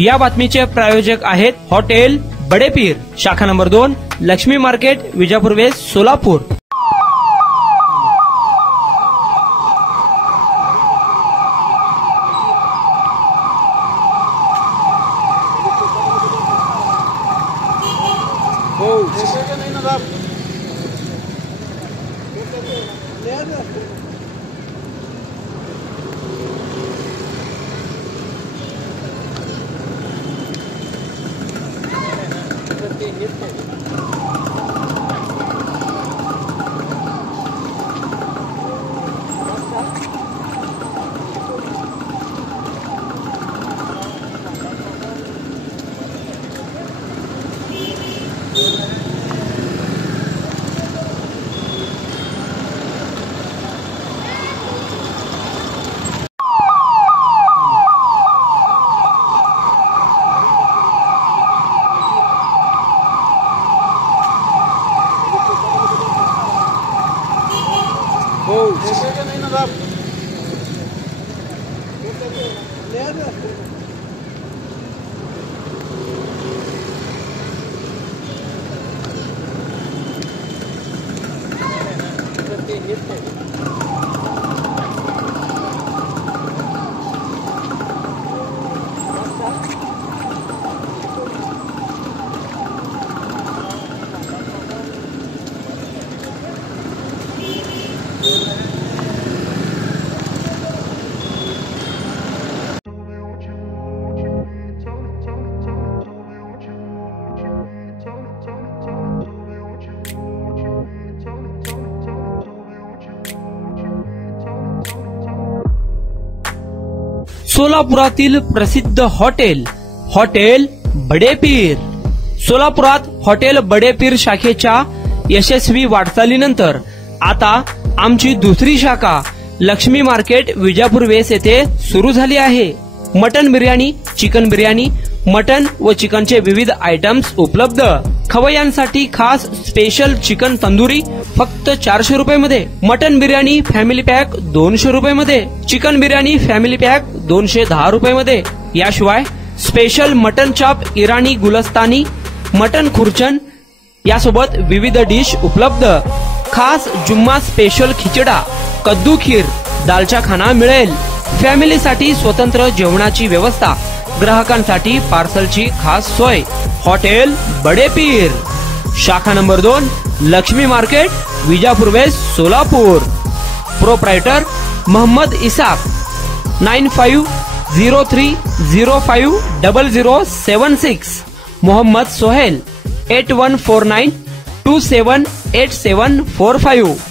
या बातमीचे प्रायोजक आहेत हॉटेल बडेपीर, शाखा number 2, Laxmi market, Vijapur west, Solapur. सोलापुरातील प्रसिद्ध हॉटेल बडेपीर। सोलापुरात हॉटेल बडेपीर शाखेच्या यशस्वी वाटचालीनंतर आता आमची दुसरी शाखा लक्ष्मी मार्केट, विजापूर वेस्ट येथे सुरू झाली आहे। Mutton biryani, chicken biryani, mutton व चिकनचे विविध आयटम्स उपलब्ध। खवय्यांसाठी खास स्पेशल चिकन तंदुरी फक्त 400 रुपये मध्ये, मटन बिर्याणी फॅमिली पॅक 200 रुपये मध्ये, चिकन बिर्याणी फॅमिली पॅक 210 रुपये मध्ये। याशिवाय स्पेशल मटन चाप, इराणी गुलस्तानी, मटन खुर्चन यासोबत विविध डिश उपलब्ध। खास जुम्मा स्पेशल खिचडा, कद्दू खीर, दालचा खाना मिळेल। फॅमिलीसाठी स्वतंत्र जेवणाची व्यवस्था, ग्राहकांसाठी पार्सलची खास सोय। हॉटेल बडेपीर, शाखा number 2, Laxmi market, Vijapur west, Solapur. Proprietor Mohammed Isak, 9503050076। Mohammed Sohail, 8149278745।